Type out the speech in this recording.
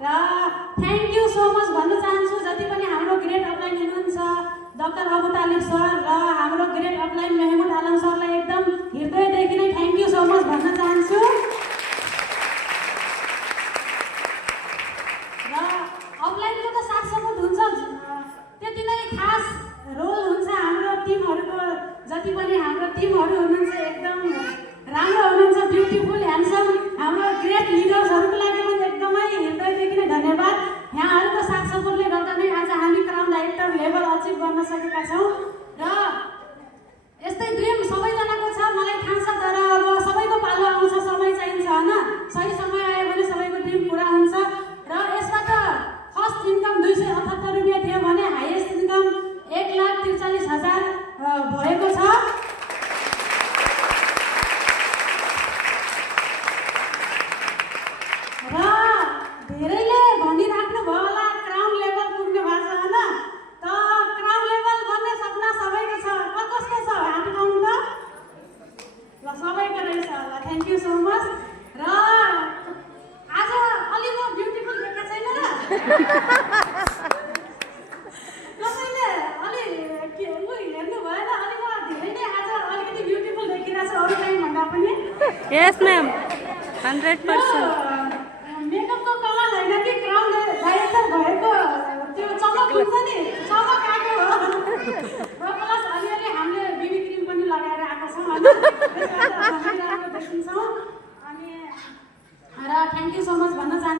र thank you so much भन्न चाहन्छु जति पनि हाम्रो ग्रेट अपलाइन हुनुहुन्छ डाक्टर अबु तालिब सर र हाम्रो ग्रेट अपलाइन मेहमुद आलम सरलाई एकदम हृदयदेखि नै थ्याङ्क यू सो मच भन्न चाहन्छु। र अपलाइनको त साथसबुत हुन्छ, त्यति नै खास रोल हुन्छ हाम्रो टिमहरूको। जति पनि हाम्रो टिमहरू हुनुहुन्छ एकदम राम्रो हुनुहुन्छ, ब्युटिफुल ह्यान्डसम। हाम्रो ग्रेट लिडर्सहरूको लागि पनि एकदमै हृदयदेखि नै धन्यवाद। यहाँहरूको साथ सपोर्टले गर्दा नै आज हामी क्राउन डाइरेक्टर लेभल अचिभ गर्न सकेका छौँ। र यस्तै ड्रिम सबैजनाको छ, मलाई थाहा छ, तर अब सबैको पालो आउँछ, समय चाहिन्छ होइन। सही समय आयो भने सबैको ड्रिम पुरा हुन्छ। र यसबाट फर्स्ट इन्कम 278 रुपियाँ थियो भने हाइएस्ट इन्कम 1,43,000 भएको छ। र धेरैले भनिराख्नु भयो होला क्राउन लेभल पुग्ने भएको छ होइन, त क्राउन लेभल बन्ने सपना सबैको छ। कसको छ हात उठाउनु त, ल सबैको रहेछ ल। Thank you so much. र आज अलि म ब्युटिफुल देखेको छैन र कसैले अलि हेर्नु भएन, अलि म धेरै नै आज अलिकति ब्युटिफुल देखिरहेको छु अरू टाइम भन्दा पनि। यस म्याम 100%। मेकअपको कमाल होइन कि क्राउन डाइरेक्टर भएको त्यो चमक हुन्छ नि, चमक आएको हो। र प्लस अलिअलि हामीले बेबी क्रिम पनि लगाएर आएको छौँ होइन, त्यसबाट हामी राम्रो देखिन्छौँ। अनि र थ्याङ्क यू सो मच भन्न चाहन्छु।